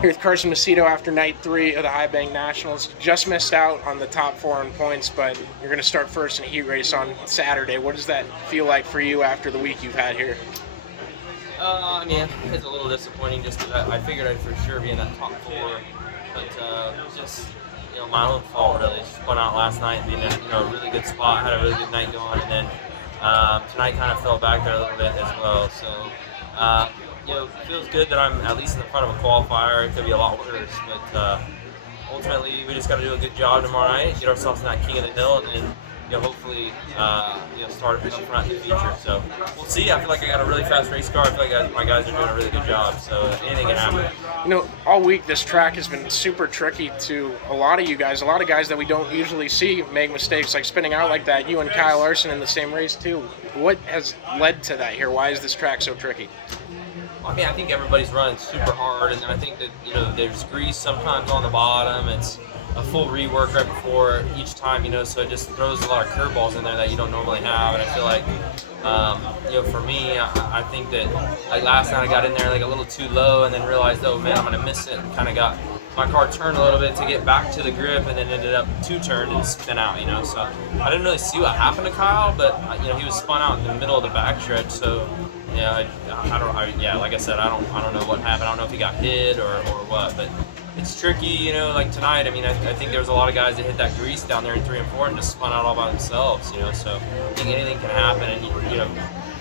Here with Carson Macedo after night 3 of the High Bank Nationals. Just missed out on the top 4 in points, but you're going to start first in a heat race on Saturday. What does that feel like for you after the week you've had here? I mean, it's a little disappointing just because I figured I'd for sure be in that top 4, but it was just my own fault really. Spun out last night and being in a really good spot, had a really good night going, and then tonight kind of fell back there a little bit as well. So it feels good that I'm at least in the front of a qualifier. It could be a lot worse, but ultimately we just got to do a good job tomorrow night, get ourselves in that king of the hill, and then hopefully start up front in the future. So we'll see. I feel like I got a really fast race car. I feel like my guys are doing a really good job. So anything can happen. All week this track has been super tricky to a lot of you guys. A lot of guys that we don't usually see make mistakes, like spinning out like that. You and Kyle Larson in the same race too. What has led to that here? Why is this track so tricky? I mean, I think everybody's running super hard, and I think that there's grease sometimes on the bottom. It's a full rework right before each time, so it just throws a lot of curveballs in there that you don't normally have. And I feel like, for me, I think that like last night I got in there like a little too low, and then realized, oh man, I'm gonna miss it. And kind of got my car turned a little bit to get back to the grip, and then ended up 2-turned and spin out. So I didn't really see what happened to Kyle, but he was spun out in the middle of the backstretch. So like I said, I don't know what happened. I don't know if he got hit or what, but it's tricky, like tonight. I mean, I think there was a lot of guys that hit that grease down there in 3 and 4 and just spun out all by themselves, so I think anything can happen, and you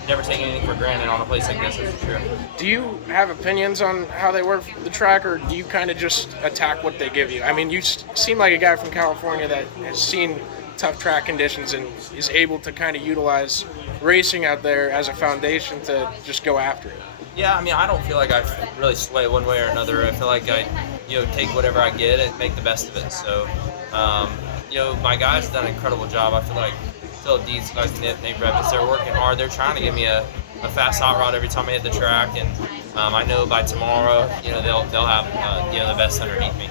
never take anything for granted on a place like this, that's for sure. Do you have opinions on how they work the track, or do you kind of just attack what they give you? I mean, you seem like a guy from California that has seen tough track conditions and is able to kind of utilize racing out there as a foundation to just go after it. Yeah, I mean, I don't feel like I really sway one way or another. I feel like I, take whatever I get and make the best of it. So, my guys have done an incredible job. I feel like Philip Dietz, guys, Nate Reppis, they're working hard. They're trying to give me a fast hot rod every time I hit the track, and I know by tomorrow, they'll have the best underneath me.